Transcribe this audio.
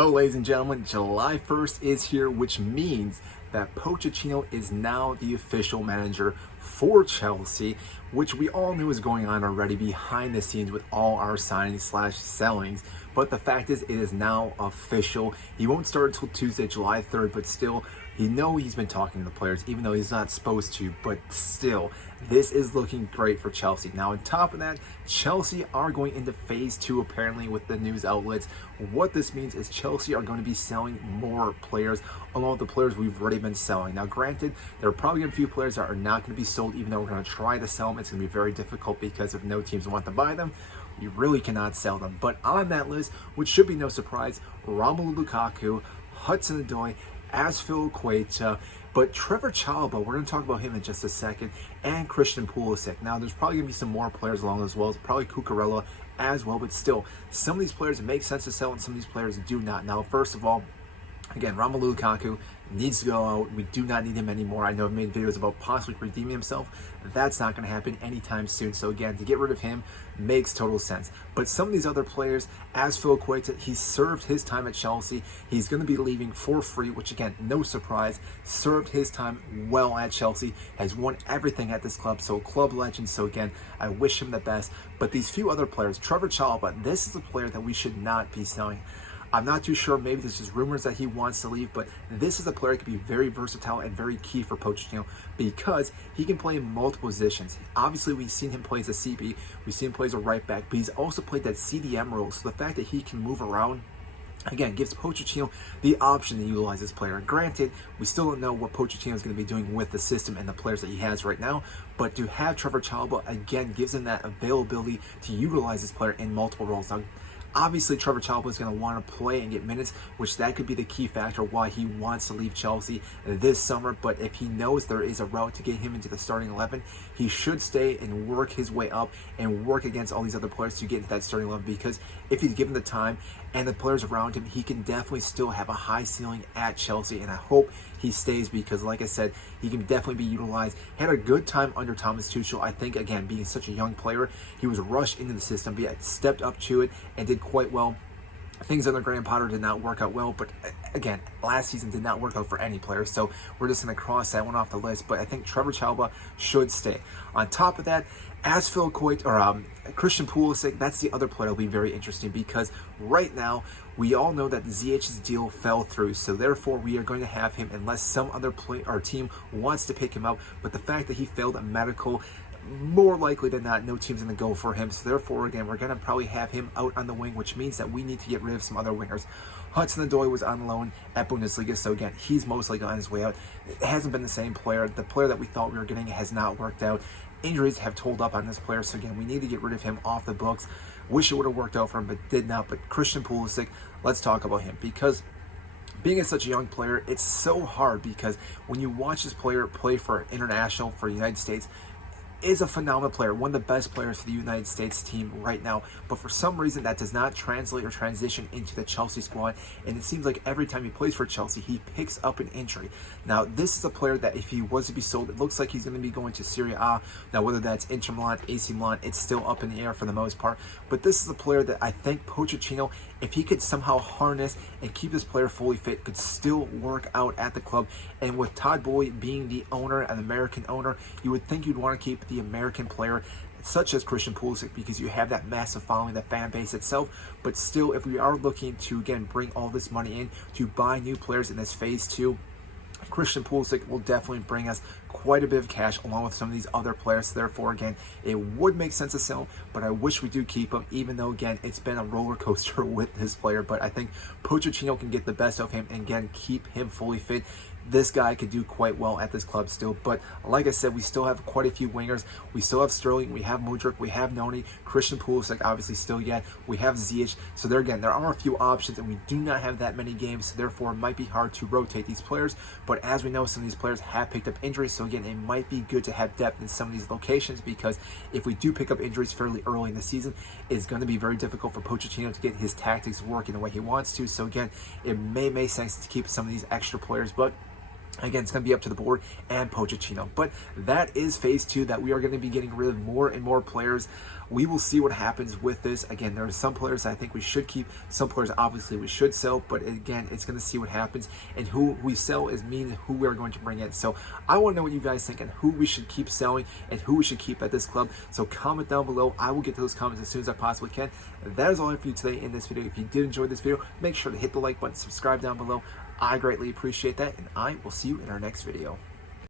Well, ladies and gentlemen, July 1st is here, which means that Pochettino is now the official manager for Chelsea, which we all knew was going on already behind the scenes with all our signings slash sellings. But the fact is, it is now official. He won't start until Tuesday, July 3rd, but still, he's been talking to the players, even though he's not supposed to, but still, this is looking great for Chelsea. Now, on top of that, Chelsea are going into phase 2, apparently, with the news outlets. What this means is Chelsea are going to be selling more players, along with the players we've already been selling. Now, granted, there are probably a few players that are not going to be sold, even though we're going to try to sell them. It's going to be very difficult because if no teams want to buy them, you really cannot sell them. But on that list, which should be no surprise, Romelu Lukaku, Hudson-Odoi, Azpilicueta, but Trevor Chalobah, we're going to talk about him in just a second, and Christian Pulisic. Now, there's probably going to be some more players along as well, probably Cucurella as well, but still, some of these players make sense to sell and some of these players do not. Now, first of all, again, Romelu Lukaku needs to go out. We do not need him anymore. I know I've made videos about possibly redeeming himself. That's not going to happen anytime soon. So again, to get rid of him makes total sense. But some of these other players, as Azpilicueta, he served his time at Chelsea. He's going to be leaving for free, which again, no surprise. Served his time well at Chelsea. Has won everything at this club. So club legend. So again, I wish him the best. But these few other players, Trevor Chalobah, this is a player that we should not be selling. I'm not too sure, maybe this is rumors that he wants to leave, but this is a player that can be very versatile and very key for Pochettino because he can play in multiple positions. Obviously, we've seen him play as a CB, we've seen him play as a right back, but he's also played that CDM role, so the fact that he can move around, again, gives Pochettino the option to utilize this player. And granted, we still don't know what Pochettino is going to be doing with the system and the players that he has right now, but to have Trevor Chalobah, again, gives him that availability to utilize this player in multiple roles. Now, obviously, Trevor Chalobah is going to want to play and get minutes, which that could be the key factor why he wants to leave Chelsea this summer. But if he knows there is a route to get him into the starting 11, he should stay and work his way up and work against all these other players to get into that starting 11. Because if he's given the time and the players around him, he can definitely still have a high ceiling at Chelsea. And I hope he stays because, like I said, he can definitely be utilized. Had a good time under Thomas Tuchel. I think, again, being such a young player, he was rushed into the system, but yet stepped up to it and did quite well. Things under Graham Potter did not work out well, but again, last season did not work out for any player, so we're just going to cross that one off the list. But I think Trevor Chalobah should stay. On top of that, Azpilicueta or Christian Pulisic, that's the other player that'll be very interesting because right now we all know that Ziyech's deal fell through, so therefore we are going to have him unless some other team wants to pick him up. But the fact that he failed a medical, more likely than not, no team's going to go for him. So therefore, again, we're going to probably have him out on the wing, which means that we need to get rid of some other wingers. Hudson-Odoi was on loan at Bundesliga, so again, he's most likely on his way out. It hasn't been the same player. The player that we thought we were getting has not worked out. Injuries have told up on this player, so again, we need to get rid of him off the books. Wish it would have worked out for him, but did not. But Christian Pulisic, let's talk about him because being such a young player, it's so hard because when you watch this player play for international, for the United States, is a phenomenal player, one of the best players for the United States team right now, but for some reason that does not translate or transition into the Chelsea squad, and it seems like every time he plays for Chelsea, he picks up an injury. Now, this is a player that if he was to be sold, it looks like he's going to be going to Serie A. Now, whether that's Inter Milan, AC Milan, it's still up in the air for the most part, but this is a player that I think Pochettino, if he could somehow harness and keep this player fully fit, could still work out at the club. And with Todd Boehly being the owner, an American owner, you would think you'd want to keep the American player such as Christian Pulisic because you have that massive following, the fan base itself. But still, if we are looking to, again, bring all this money in to buy new players in this phase 2, Christian Pulisic will definitely bring us quite a bit of cash along with some of these other players. So therefore, again, it would make sense to sell, but I wish we do keep him, even though, again, it's been a roller coaster with this player. But I think Pochettino can get the best of him and, again, keep him fully fit. This guy could do quite well at this club still. But like I said, we still have quite a few wingers. We still have Sterling, we have Mudryk, we have Noni, Christian Pulisic, obviously still yet. We have Ziyech. So there again, there are a few options, and we do not have that many games. So therefore, it might be hard to rotate these players. But as we know, some of these players have picked up injuries. So again, it might be good to have depth in some of these locations because if we do pick up injuries fairly early in the season, it's going to be very difficult for Pochettino to get his tactics working the way he wants to. So again, it may make sense to keep some of these extra players, but Again, it's going to be up to the board and Pochettino. But that is phase 2, that we are going to be getting rid of more and more players. We will see what happens with this. Again, there are some players I think we should keep. Some players, obviously, we should sell. But again, it's going to see what happens. And who we sell is meaning who we're going to bring in. So I want to know what you guys think and who we should keep selling and who we should keep at this club. So comment down below. I will get to those comments as soon as I possibly can. That is all I have for you today in this video. If you did enjoy this video, make sure to hit the like button, subscribe down below. I greatly appreciate that, and I will see you in our next video.